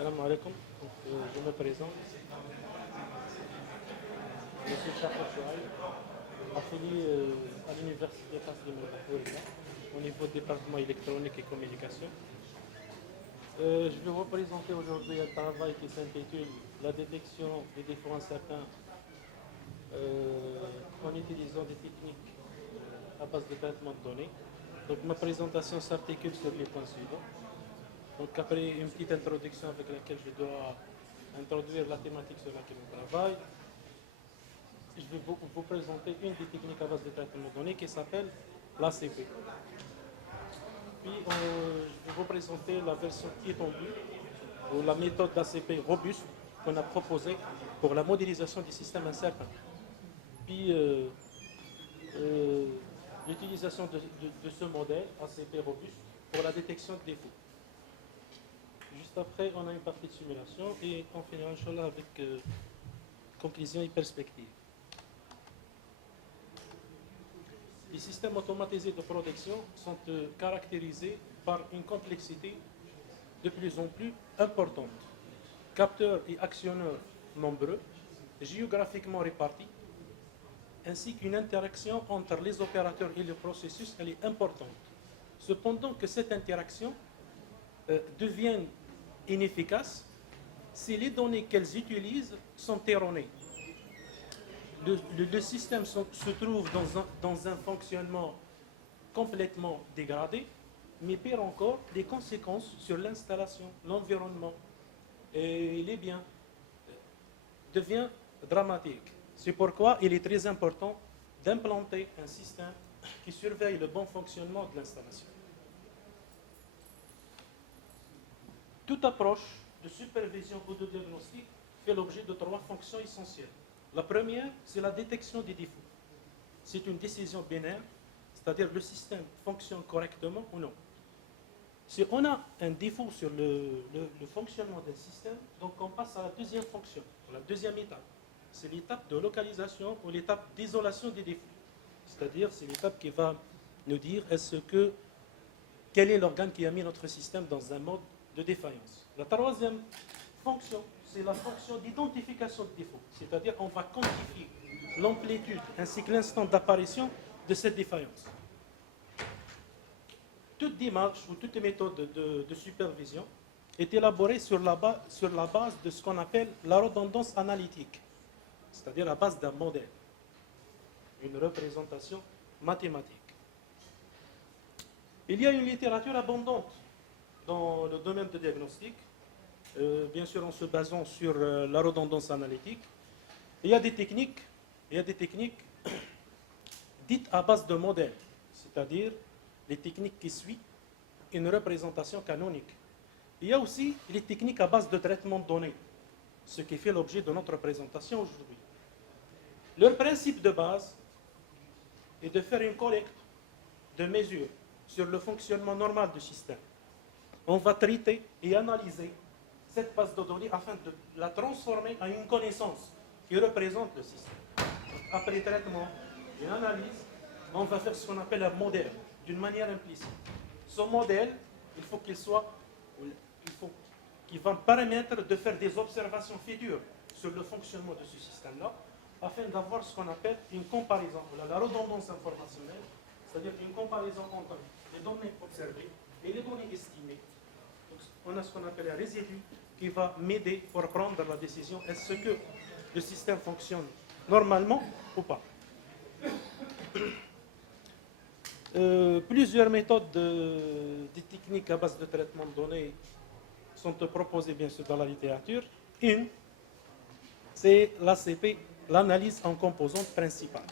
Salam alaikum. Je me présente. Je suis Shafar Chouaï, affilié à l'université Taslim El-Bahourilla au niveau du département électronique et communication. Je vais vous présenter aujourd'hui un travail qui s'intitule La détection des défauts incertains en utilisant des techniques à base de traitement de données. Donc ma présentation s'articule sur les points suivants. Donc après une petite introduction avec laquelle je dois introduire la thématique sur laquelle on travaille, je vais vous présenter une des techniques à base de traitement de données qui s'appelle l'ACP. Puis je vais vous présenter la version étendue ou la méthode d'ACP robuste qu'on a proposée pour la modélisation des systèmes incertains. Puis l'utilisation de ce modèle ACP robuste pour la détection de défauts. Juste après, on a une partie de simulation et on finira, Inch'Allah, avec conclusion et perspective. Les systèmes automatisés de protection sont caractérisés par une complexité de plus en plus importante. Capteurs et actionneurs nombreux, géographiquement répartis, ainsi qu'une interaction entre les opérateurs et le processus, elle est importante. Cependant que cette interaction devient inefficace si les données qu'elles utilisent sont erronées. Le système se trouve dans un fonctionnement complètement dégradé, mais pire encore, les conséquences sur l'installation, l'environnement et les biens deviennent dramatiques. C'est pourquoi il est très important d'implanter un système qui surveille le bon fonctionnement de l'installation. Toute approche de supervision ou de diagnostic fait l'objet de 3 fonctions essentielles. La première, c'est la détection des défauts. C'est une décision binaire, c'est-à-dire le système fonctionne correctement ou non. Si on a un défaut sur le fonctionnement d'un système, donc on passe à la deuxième fonction, la deuxième étape. C'est l'étape de localisation ou l'étape d'isolation des défauts. C'est-à-dire, c'est l'étape qui va nous dire quel est l'organe qui a mis notre système dans un mode de défaillance. La troisième fonction, c'est la fonction d'identification de défaut. C'est-à-dire, on va quantifier l'amplitude ainsi que l'instant d'apparition de cette défaillance. Toute démarche ou toute méthode de supervision est élaborée sur la base de ce qu'on appelle la redondance analytique, c'est-à-dire à base d'un modèle, une représentation mathématique. Il y a une littérature abondante dans le domaine de diagnostic, bien sûr en se basant sur la redondance analytique. Il y a des techniques dites à base de modèles, c'est-à-dire les techniques qui suivent une représentation canonique. Il y a aussi les techniques à base de traitement de données, ce qui fait l'objet de notre présentation aujourd'hui. Leur principe de base est de faire une collecte de mesures sur le fonctionnement normal du système. On va traiter et analyser cette base de données afin de la transformer en une connaissance qui représente le système. Après traitement et analyse, on va faire ce qu'on appelle un modèle, d'une manière implicite. Ce modèle, il faut qu'il va permettre de faire des observations futures sur le fonctionnement de ce système-là, afin d'avoir ce qu'on appelle une comparaison, la redondance informationnelle, c'est-à-dire une comparaison entre les données observées et les données estimées. Donc, on a ce qu'on appelle un résidu qui va m'aider pour prendre la décision, est-ce que le système fonctionne normalement ou pas. Plusieurs méthodes de techniques à base de traitement de données sont proposées bien sûr dans la littérature. Une, c'est l'ACP, l'analyse en composante principale.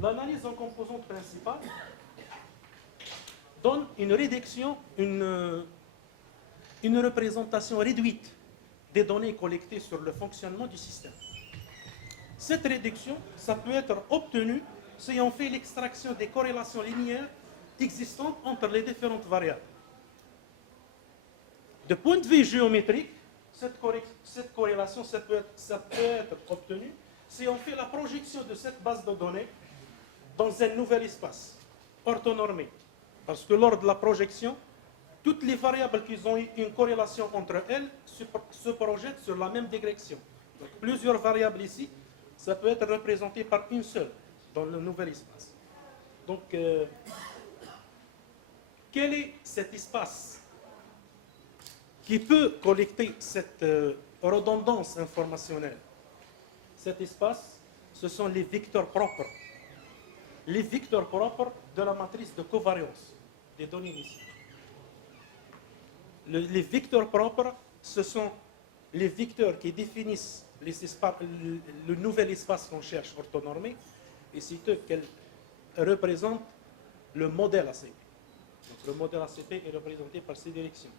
L'analyse en composante principale donne une réduction, une représentation réduite des données collectées sur le fonctionnement du système. Cette réduction, ça peut être obtenue si on fait l'extraction des corrélations linéaires existantes entre les différentes variables. De point de vue géométrique, cette corrélation, ça peut être obtenue si on fait la projection de cette base de données dans un nouvel espace orthonormé. Parce que lors de la projection, toutes les variables qui ont eu une corrélation entre elles se projettent sur la même direction. Donc, plusieurs variables ici, ça peut être représenté par une seule dans le nouvel espace. Donc, quel est cet espace qui peut collecter cette redondance informationnelle? Cet espace, ce sont les vecteurs propres. Les vecteurs propres de la matrice de covariance des données ici. Les vecteurs propres, ce sont les vecteurs qui définissent le nouvel espace qu'on cherche orthonormé, et c'est eux qui représentent le modèle ACP. Donc, le modèle ACP est représenté par ces directions.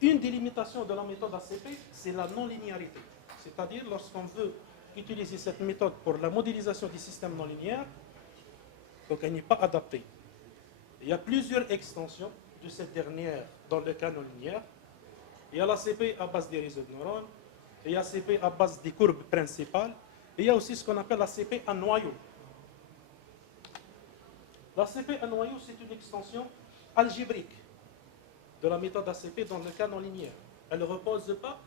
Une des limitations de la méthode ACP, c'est la non-linéarité. C'est-à-dire, lorsqu'on veut utiliser cette méthode pour la modélisation des systèmes non linéaires, donc elle n'est pas adaptée. Il y a plusieurs extensions de cette dernière dans le cas non linéaire. Il y a l'ACP à base des réseaux de neurones, il y a l'ACP à base des courbes principales, et il y a aussi ce qu'on appelle l'ACP à noyau. L'ACP à noyau, c'est une extension algébrique de la méthode ACP dans le cas non linéaire. Elle ne repose pas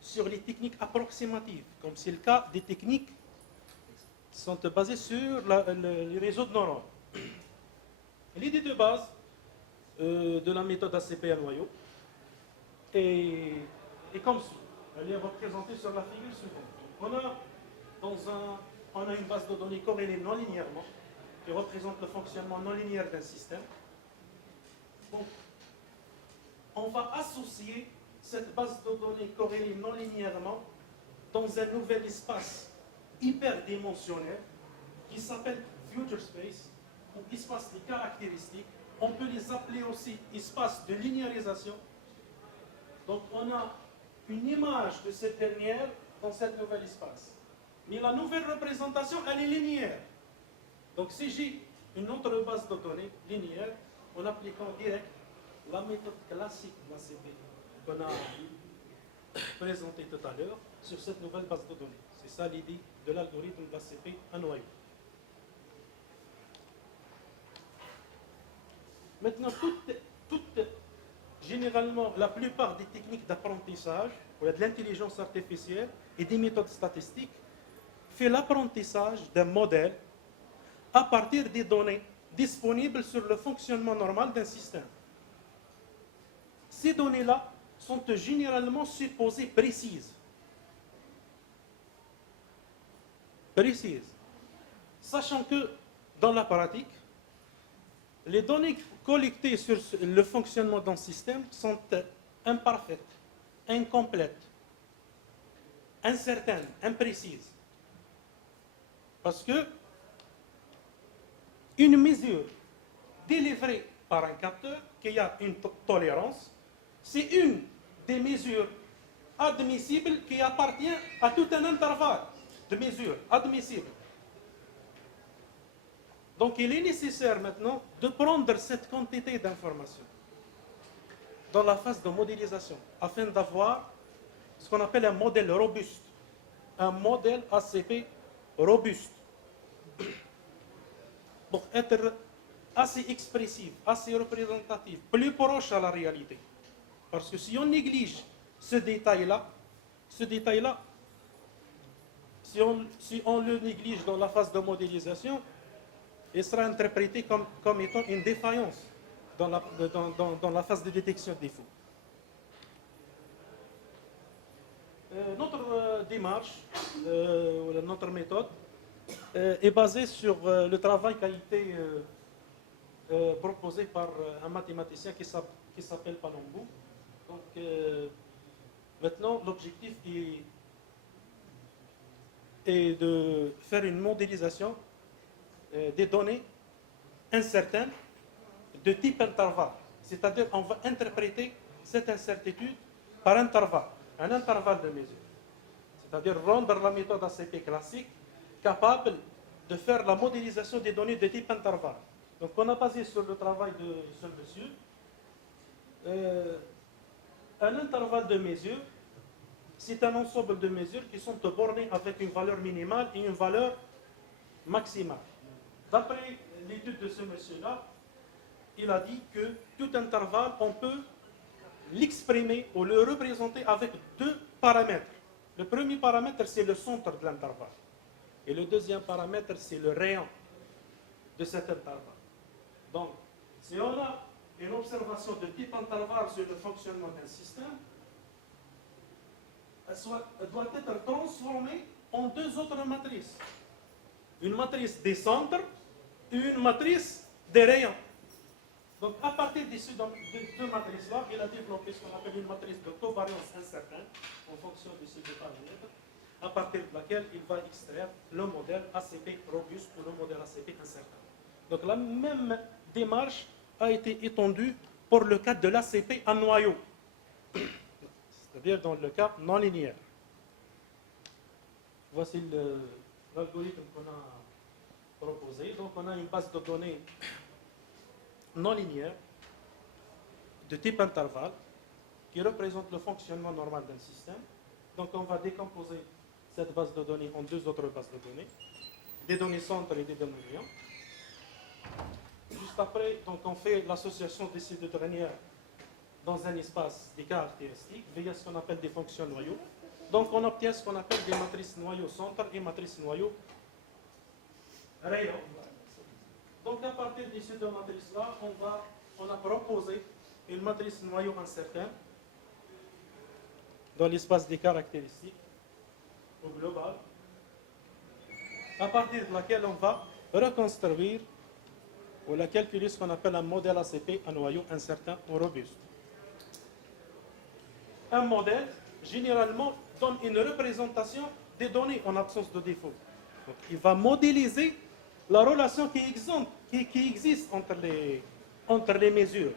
sur les techniques approximatives, comme c'est le cas des techniques qui sont basées sur les réseaux de neurones. L'idée de base de la méthode ACP à noyau est comme suit. Elle est représentée sur la figure suivante. On a une base de données corrélée non linéairement qui représente le fonctionnement non linéaire d'un système. Donc, on va associer cette base de données corrélée non linéairement dans un nouvel espace hyperdimensionnel qui s'appelle future space, ou espace des caractéristiques. On peut les appeler aussi espace de linéarisation. Donc on a une image de cette dernière dans cet nouvel espace. Mais la nouvelle représentation, elle est linéaire. Donc si j'ai une autre base de données linéaire, en appliquant direct la méthode classique de l'ACP qu'on a présentée tout à l'heure sur cette nouvelle base de données. C'est ça l'idée de l'algorithme de l'ACP à noyau. Maintenant, généralement, la plupart des techniques d'apprentissage, ou de l'intelligence artificielle et des méthodes statistiques, fait l'apprentissage d'un modèle à partir des données disponibles sur le fonctionnement normal d'un système. Ces données-là sont généralement supposées précises. Sachant que, dans la pratique, les données collectées sur le fonctionnement d'un système sont imparfaites, incomplètes, incertaines, imprécises. Parce que une mesure délivrée par un capteur qui a une tolérance, c'est une des mesures admissibles qui appartient à tout un intervalle de mesures admissibles. Donc il est nécessaire maintenant de prendre cette quantité d'informations dans la phase de modélisation afin d'avoir ce qu'on appelle un modèle robuste, un modèle ACP robuste, pour être assez expressif, assez représentatif, plus proche à la réalité. Parce que si on néglige ce détail-là, si on le néglige dans la phase de modélisation, il sera interprété comme étant une défaillance dans la phase de détection de défaut. Notre démarche, notre méthode, est basée sur le travail qui a été proposé par un mathématicien qui s'appelle Palombo. Donc, maintenant, l'objectif est de faire une modélisation des données incertaines de type intervalle. C'est-à-dire qu'on va interpréter cette incertitude par intervalle, un intervalle de mesure. C'est-à-dire rendre la méthode ACP classique capable de faire la modélisation des données de type intervalle. Donc on a basé sur le travail de ce monsieur un intervalle de mesure. C'est un ensemble de mesures qui sont bornées avec une valeur minimale et une valeur maximale. D'après l'étude de ce monsieur-là, il a dit que tout intervalle, on peut l'exprimer ou le représenter avec deux paramètres. Le premier paramètre, c'est le centre de l'intervalle. Et le deuxième paramètre, c'est le rayon de cet intervalle. Donc, si on a une observation de type intervalle sur le fonctionnement d'un système, elle doit être transformée en deux autres matrices. Une matrice des centres et une matrice des rayons. Donc, à partir de ces deux matrices-là, il a développé ce qu'on appelle une matrice de covariance incertaine en fonction de ces deux paramètres, à partir de laquelle il va extraire le modèle ACP robuste ou le modèle ACP incertain. Donc, la même démarche a été étendue pour le cas de l'ACP en noyau, c'est-à-dire dans le cas non linéaire. Voici l'algorithme qu'on a proposé. Donc, on a une base de données non linéaire de type intervalle qui représente le fonctionnement normal d'un système. Donc, on va décomposer cette base de données en deux autres bases de données, des données centres et des données rayons. Juste après, donc, on fait l'association de ces deux dernières dans un espace des caractéristiques via ce qu'on appelle des fonctions noyaux. Donc, on obtient ce qu'on appelle des matrices noyaux centre et matrices noyaux rayons. Donc, à partir de ces deux matrices-là, on a proposé une matrice noyau incertaine dans l'espace des caractéristiques au global, à partir de laquelle on va reconstruire ou la calculer ce qu'on appelle un modèle ACP à noyau incertain ou robuste. Un modèle, généralement, donne une représentation des données en absence de défaut. Donc, il va modéliser la relation qui existe entre les mesures.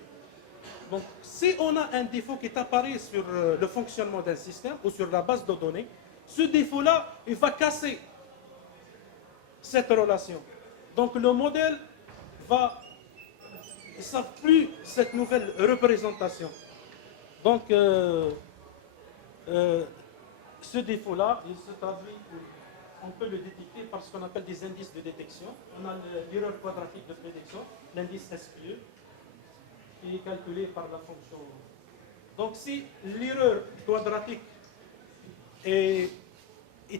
Donc, si on a un défaut qui apparaît sur le fonctionnement d'un système ou sur la base de données, ce défaut-là, il va casser cette relation. Donc, le modèle ne savent plus cette nouvelle représentation. Donc, ce défaut-là, il se traduit, on peut le détecter par ce qu'on appelle des indices de détection. On a l'erreur quadratique de prédiction, l'indice SQE, qui est calculé par la fonction. Donc, si l'erreur quadratique est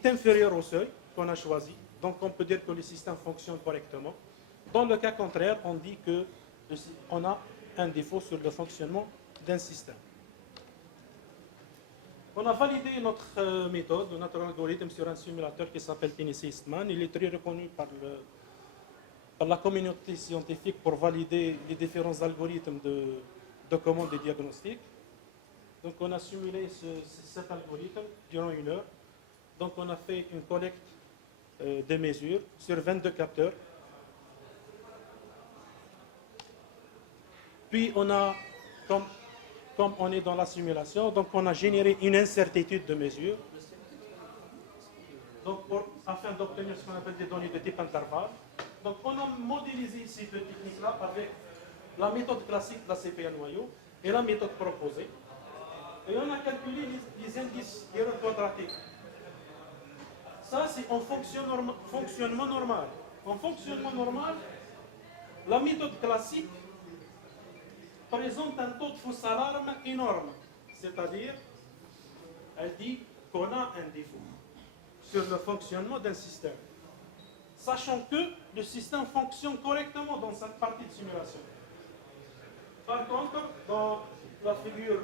inférieure au seuil qu'on a choisi, donc on peut dire que le système fonctionne correctement. Dans le cas contraire, on dit qu'on a un défaut sur le fonctionnement d'un système. On a validé notre méthode, notre algorithme sur un simulateur qui s'appelle Tennessee Eastman. Il est très reconnu par la communauté scientifique pour valider les différents algorithmes de commande de diagnostic. Donc on a simulé cet algorithme durant 1 heure. Donc on a fait une collecte de mesures sur 22 capteurs. Puis on a, comme on est dans la simulation, donc on a généré une incertitude de mesure. Donc afin d'obtenir ce qu'on appelle des données de type intervalle. Donc on a modélisé ces deux techniques-là avec la méthode classique de la CP à noyau et la méthode proposée. Et on a calculé les indices d'erreur quadratique. Ça, c'est en fonctionnement normal. En fonctionnement normal, la méthode classique présente un taux de fausse alarme énorme. C'est-à-dire, elle dit qu'on a un défaut sur le fonctionnement d'un système, sachant que le système fonctionne correctement dans cette partie de simulation. Par contre, dans la figure,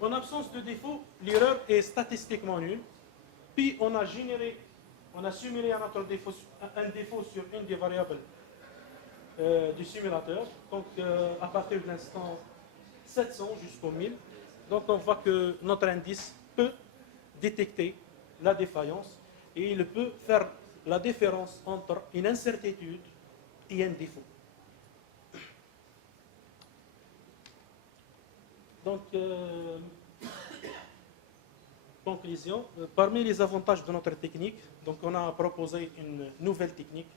en absence de défaut, l'erreur est statistiquement nulle. Puis on a simulé un défaut sur une des variables du simulateur, donc à partir de l'instant 700 jusqu'au 1000. Donc on voit que notre indice peut détecter la défaillance et il peut faire la différence entre une incertitude et un défaut. Donc, conclusion, parmi les avantages de notre technique, donc on a proposé une nouvelle technique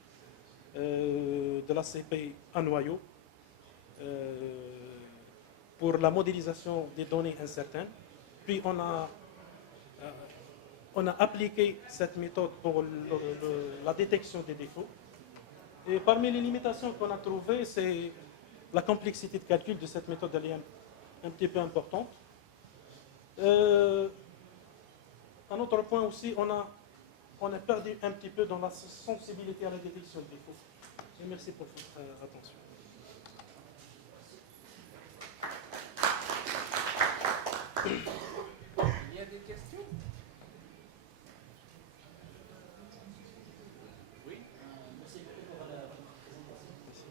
de l'ACP à noyau pour la modélisation des données incertaines. Puis on a appliqué cette méthode pour la détection des défauts. Et parmi les limitations qu'on a trouvées, c'est La complexité de calcul de cette méthode elle est un petit peu importante. Un autre point aussi, on a perdu un petit peu dans la sensibilité à la détection de défauts. Et merci pour votre attention. Il y a des questions? Oui. Merci beaucoup pour votre présentation.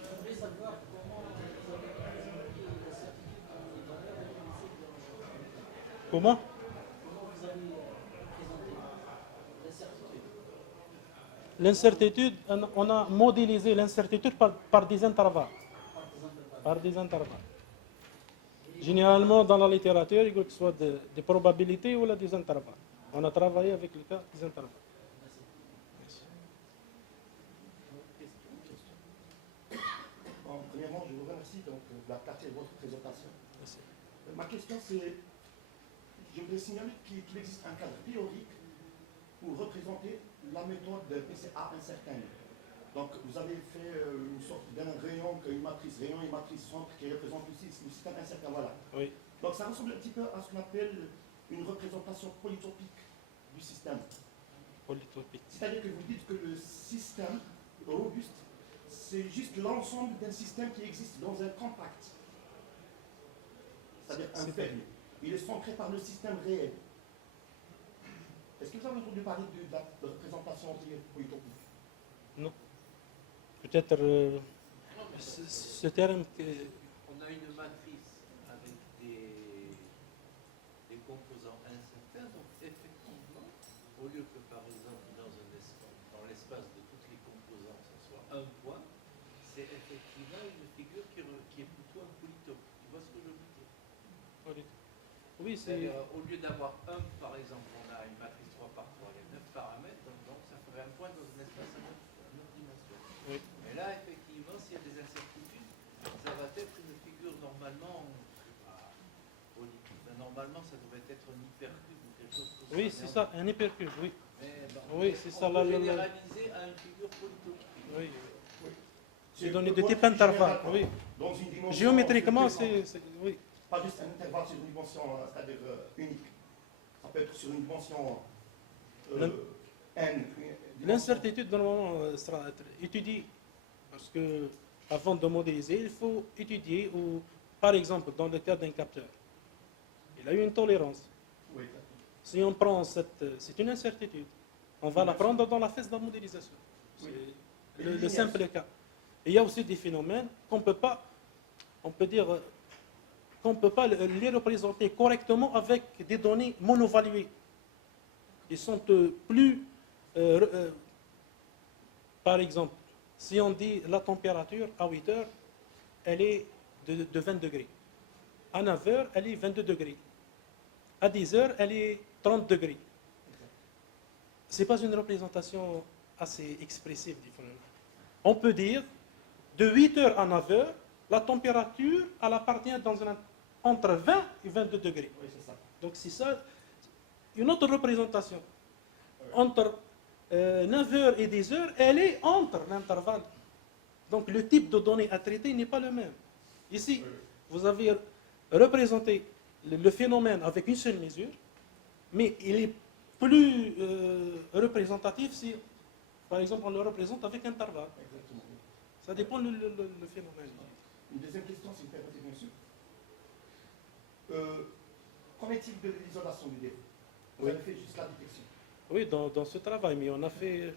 Je voudrais savoir comment vous avez présenté la certitude dans les valeurs de l'université de l'enjeu. Comment Comment vous avez présenté l'incertitude? L'incertitude, on a modélisé l'incertitude par des intervalles. Par des intervalles. Généralement, dans la littérature, il faut que ce soit des probabilités ou là, des intervalles. On a travaillé avec le cas des intervalles. Merci. Bon, premièrement, je vous remercie donc, de la clarté de votre présentation. Merci. Ma question, c'est, je voudrais signaler qu'il existe un cadre théorique pour représenter la méthode de PCA incertaine. Donc, vous avez fait une sorte d'un rayon, une matrice rayon et une matrice centre qui représente aussi le système incertain. Voilà. Oui. Donc, ça ressemble un petit peu à ce qu'on appelle une représentation polytopique du système. Polytopique. C'est-à-dire que vous dites que le système robuste, c'est juste l'ensemble d'un système qui existe dans un compact. C'est-à-dire un ferme. Il est centré par le système réel. Est-ce que vous avez entendu parler de la représentation polytopique? Non. Peut-être ce terme que... On a une matrice avec des composants incertains, donc effectivement, au lieu que par exemple dans l'espace de toutes les composants, ce soit un point, c'est effectivement une figure qui est plutôt un polytope. Tu vois ce que je veux dire? Oui, c'est... Au lieu d'avoir un, par exemple, on a une matrice 3 par 3, il y a 9 paramètres, donc ça ferait un point dans un espace à 9 dimensions. Oui. Mais là, effectivement, s'il y a des incertitudes, ça va être une figure normalement, normalement ça devrait être un hypercube ou quelque chose comme ça. Oui, c'est ça, un hypercube, oui. Mais bon, Oui, c'est ça. on peut généraliser à une figure polytopique. Oui. C'est donné de type intervalle, oui. Dans une dimension Géométriquement, c'est... Oui. pas juste un intervalle sur une dimension, c'est-à-dire unique. Ça peut être sur une dimension n. L'incertitude, normalement, sera étudiée. Parce que, avant de modéliser, il faut étudier, ou, par exemple, dans le cas d'un capteur, il a eu une tolérance. Oui. Si on prend c'est une incertitude, on va la prendre dans la phase de la modélisation. C'est le simple cas. Et il y a aussi des phénomènes qu'on peut pas, on peut dire, qu'on ne peut pas les représenter correctement avec des données monovaluées. Ils sont plus... par exemple, si on dit la température à 8 heures, elle est de 20 degrés. À 9 heures, elle est 22 degrés. À 10 heures, elle est 30 degrés. Ce n'est pas une représentation assez expressive du phénomène. On peut dire, de 8 heures à 9 heures, la température, elle appartient entre 20 et 22 degrés. Oui, c'est ça. Donc c'est ça, une autre représentation. Entre 9 heures et 10 heures, elle est entre l'intervalle. Donc le type de données à traiter n'est pas le même. Ici, vous avez représenté le phénomène avec une seule mesure, mais il est plus représentatif si, par exemple, on le représente avec intervalle. Exactement. Ça dépend du phénomène. Une deuxième question, si vous permettez, bien sûr. Qu'en est-il de l'isolation du défaut? Vous avez fait juste la détection. Oui, dans ce travail, mais on a fait...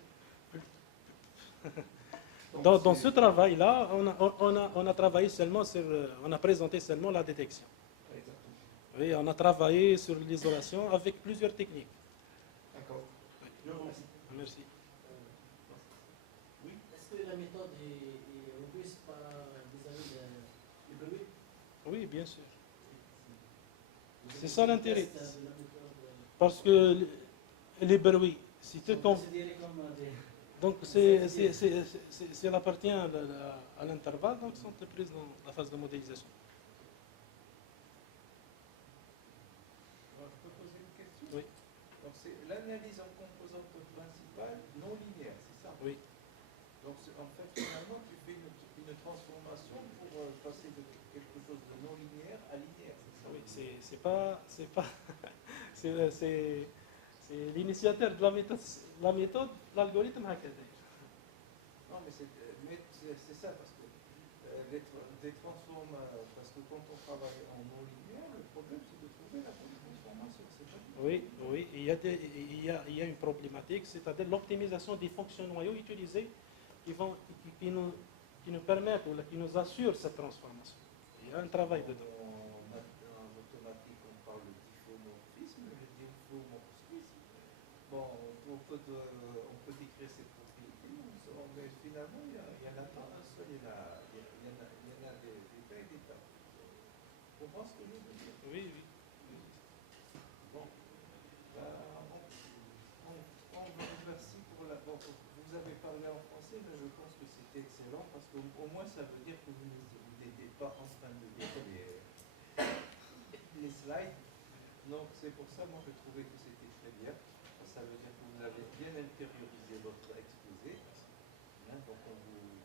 Dans ce travail-là, on a travaillé seulement sur... On a présenté seulement la détection. Exactement. Oui, on a travaillé sur l'isolation avec plusieurs techniques. D'accord. Je vous remercie. Merci. Oui. Est-ce que la méthode est robuste vis-à-vis du bruit? Oui, bien sûr. C'est ça l'intérêt. De la méthode, Parce que les bruits, si tu sont considérés comme donc c'est appartient à l'intervalle, donc sont prises dans la phase de modélisation. Alors, je peux poser une question? Oui. Donc c'est l'analyse en composante principale non linéaire, c'est ça? Oui. Donc en fait, finalement, tu fais une transformation pour passer de quelque chose de non linéaire à linéaire. Oui, c'est pas, c'est l'initiateur de la méthode, l'algorithme Hackaday. Non, mais c'est ça, parce que des transformations, parce que quand on travaille en non linéaire, le problème c'est de trouver la bonne transformation. C'est pas tout. Oui, oui, il y a une problématique, c'est-à-dire l'optimisation des fonctions noyaux utilisées qui nous permettent ou qui nous assurent cette transformation. Il y a un travail dedans. En automatique, on parle de diffeomorphisme, le diffeomorphisme. Bon, on peut décrire ses propriétés, mais finalement, il y en a pas un seul, il y en a des tas et des tas. Tu comprends ce que je veux dire? Oui, oui. Bon, merci pour la. Bon, vous avez parlé en français, mais je pense que c'était excellent parce qu'au moins ça veut dire que vous n'étiez pas en train de lire les slides. Donc c'est pour ça, moi, je trouvais que c'était très bien. Ça veut dire que vous avez bien intériorisé votre exposé. Hein, donc on vous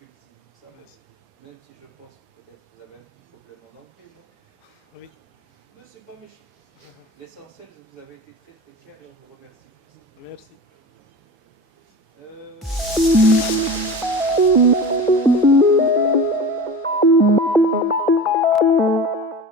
félicite pour ça. Même si je pense que peut-être vous avez un petit problème en anglais, non? Oui. Mais c'est pas méchant. L'essentiel, vous avez été très très clair et on vous remercie pour ça. Merci.